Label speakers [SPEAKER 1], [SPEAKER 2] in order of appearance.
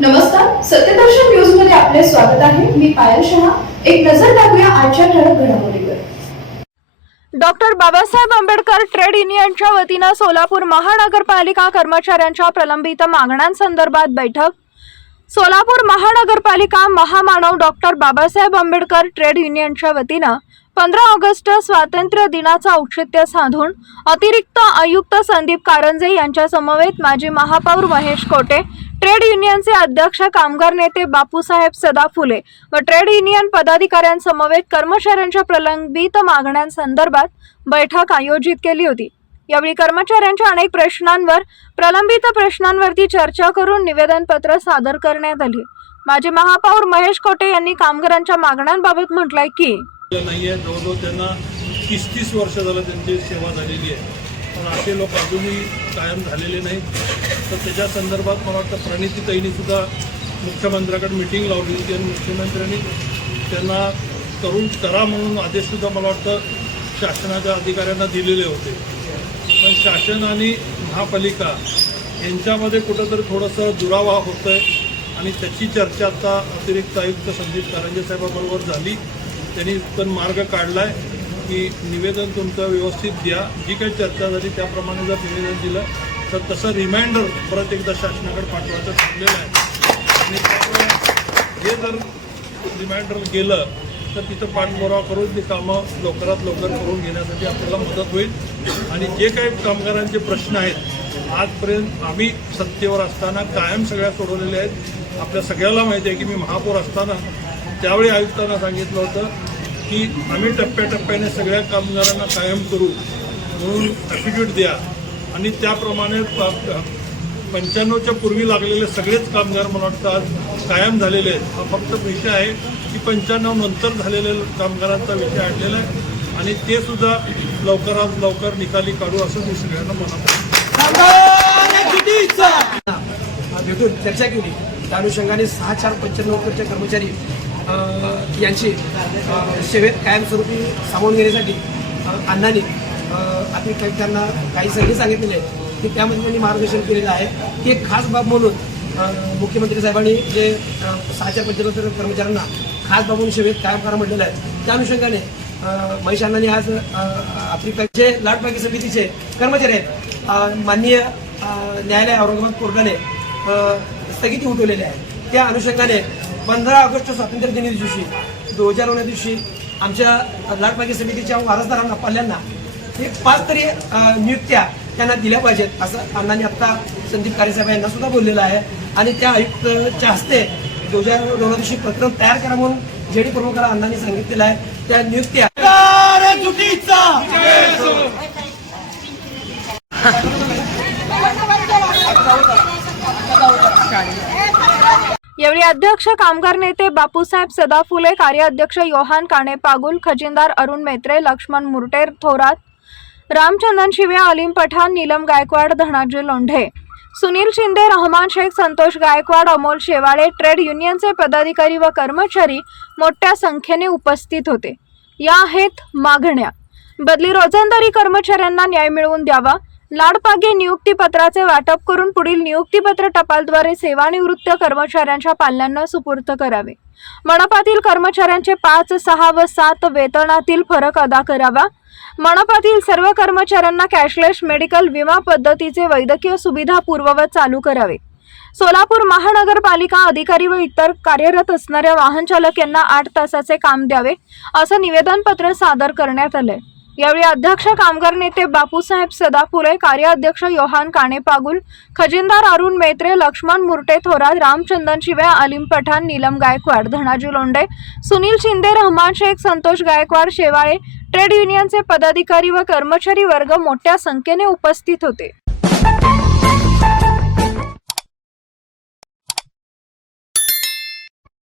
[SPEAKER 1] नमस्कार सत्यदर्शन न्यूजमध्ये आपले स्वागत आहे. मी पायल शहा. एक नजर टाकूया आजच्या ठळक घडामोडीवर.
[SPEAKER 2] डॉक्टर बाबासाहेब आंबेडकर ट्रेड युनियनच्या वतीनं सोलापूर महानगरपालिका कर्मचाऱ्यांच्या प्रलंबित मागण्यांसंदर्भात बैठक. सोलापूर महानगरपालिका महामानव डॉक्टर बाबासाहेब आंबेडकर ट्रेड युनियनच्या वतीनं पंधरा ऑगस्ट स्वातंत्र्य दिनाचं औचित्य साधून अतिरिक्त आयुक्त संदीप कारंजे यांच्या समवेत माजी महापौर महेश कोटे ट्रेड युनियनचे अध्यक्ष कामगार नेते बापूसाहेब सदाफुले व ट्रेड युनियन पदाधिकाऱ्यांसमवेत कर्मचाऱ्यांच्या प्रलंबित मागण्यांसंदर्भात बैठक आयोजित केली होती. यावेळी कर्मचाऱ्यांच्या अनेक प्रश्नांवर प्रलंबित प्रश्नांवरती चर्चा करून निवेदनपत्र सादर करण्यात आले. माजी महापौर महेश कोटे यांनी कामगारांच्या मागण्यांबाबत म्हटलंय की
[SPEAKER 3] नाही आहे जवळजवळ त्यांना तीस तीस वर्ष झालं त्यांची सेवा झालेली आहे. पण असे लोक अजूनही कायम झालेले नाहीत. तर त्याच्या संदर्भात मला वाटतं प्रणितीताईनीसुद्धा मुख्यमंत्र्याकडे मिटिंग लावली. होती आणि मुख्यमंत्र्यांनी त्यांना करून करा म्हणून आदेशसुद्धा मला वाटतं शासनाच्या अधिकाऱ्यांना दिलेले होते. पण शासन आणि महापालिका यांच्यामध्ये कुठंतरी थोडंसं दुरावा होतं आहे आणि त्याची चर्चा आता अतिरिक्त आयुक्त संदीप कारंजे साहेबाबरोबर झाली. त्यांनी पण मार्ग काढला आहे की निवेदन तुमचं व्यवस्थित द्या. जी काही चर्चा झाली त्याप्रमाणे जर निवेदन दिलं तर तसं रिमाइंडर परत एकदा शासनाकडे पाठवायचं ठरलेलं आहे. आणि त्यामुळे हे जर रिमाइंडर गेलं तर तिथं पाठपुरावा करून ती कामं लवकरात लवकर करून घेण्यासाठी आपल्याला मदत होईल. आणि जे काही कामगारांचे प्रश्न आहेत आजपर्यंत आम्ही सत्तेवर असताना कायम सगळ्या सोडवलेल्या आहेत. आपल्या सगळ्याला माहिती आहे की मी महापौर असताना त्यावेळी आयुक्तांना सांगितलं होतं की आम्ही टप्प्याटप्प्याने सगळ्या कामगारांना कायम करू म्हणून ॲफिडेविट द्या. आणि त्याप्रमाणे पंच्याण्णवच्या पूर्वी लागलेले सगळेच कामगार मला वाटतं आज कायम झालेले आहेत. हा फक्त विषय आहे की पंच्याण्णव नंतर झालेल्या कामगारांचा विषय आणलेला आहे. आणि ते सुद्धा लवकरात लवकर निकाली काढू असं मी सगळ्यांना म्हणत
[SPEAKER 4] भेटून चर्चा केली. त्या अनुषंगाने सहा चार पंच्याण्णवकडचे कर्मचारी यांची सेवेत कायमस्वरूपी सामावून घेण्यासाठी अण्णांनी आपली काही त्यांना काही सल्ले सांगितलेले आहेत की त्यामध्ये त्यांनी मार्गदर्शन केलेलं आहे. की एक खास बाब म्हणून मुख्यमंत्री साहेबांनी जे सहाच्या सहा कर्मचाऱ्यांना खास बाब म्हणून सेवेत कायम करा म्हटलेलं आहे. त्या अनुषंगाने महेश अण्णांनी आज आपली काही- जे लाटबागी समितीचे कर्मचारी आहेत माननीय न्यायालय औरंगाबाद कोर्टाने स्थगिती उठवलेली आहे. त्या अनुषंगाने पंधरा ऑगस्ट स्वातंत्र्य दिनी दिवशी दोन हजार दिवशी आमच्या लाटबागी समितीच्या वारसदारांना पाल्यांना एक पाच तरी नियुक्त्या त्यांना दिल्या पाहिजेत असं अण्णांनी आत्ता संदीप कारेसाहेब यांना सुद्धा बोललेलं आहे. आणि त्या आयुक्तच्या हस्ते दोन हजार नऊ दिवशी प्रकरण तयार करा म्हणून जेडी प्रमुखाला अण्णांनी सांगितलेलं आहे त्या नियुक्त्या
[SPEAKER 2] यावेळी अध्यक्ष कामगार नेते बापूसाहेब सदाफुले कार्याध्यक्ष योहान काणे पागुल खजिनदार अरुण मेत्रे लक्ष्मण मुरटे थोरात रामचंदन शिवे अलीम पठाण नीलम गायकवाड धनाजी लोंढे सुनील शिंदे रहमान शेख संतोष गायकवाड अमोल शेवाळे ट्रेड युनियनचे पदाधिकारी व कर्मचारी मोठ्या संख्येने उपस्थित होते. या आहेत मागण्या. बदली रोजंदारी कर्मचाऱ्यांना न्याय मिळवून द्यावा लाडपागे नियुक्तीपत्राचे वाटप करून पुढील नियुक्तीपत्र टपालद्वारे सेवानिवृत्त कर्मचाऱ्यांच्या पाल्यांना सुपूर्त करावे. मनपातील कर्मचाऱ्यांचे पाच सहा व सात वेतनातील फरक अदा करावा. मनपातील सर्व कर्मचाऱ्यांना कॅशलेस मेडिकल विमा पद्धतीचे वैद्यकीय सुविधा पूर्ववत चालू करावे. सोलापूर महानगरपालिका अधिकारी व इतर कार्यरत असणाऱ्या वाहन चालक यांना आठ तासाचे काम द्यावे असं निवेदनपत्र सादर करण्यात आलंय. यावेळी अध्यक्ष कामगार नेते बापूसाहेब सदापुरे कार्याध्यक्ष योहान कानेपागुल खजिनदार अरुण मेत्रे लक्ष्मण मुर्टे थोरात रामचंदन शिवे अलिम पठाण नीलम गायकवाड धनाजी लोंढे सुनील शिंदे रहमान शेख संतोष गायकवाड शेवाळे ट्रेड युनियनचे पदाधिकारी व कर्मचारी वर्ग मोठ्या संख्येने उपस्थित होते.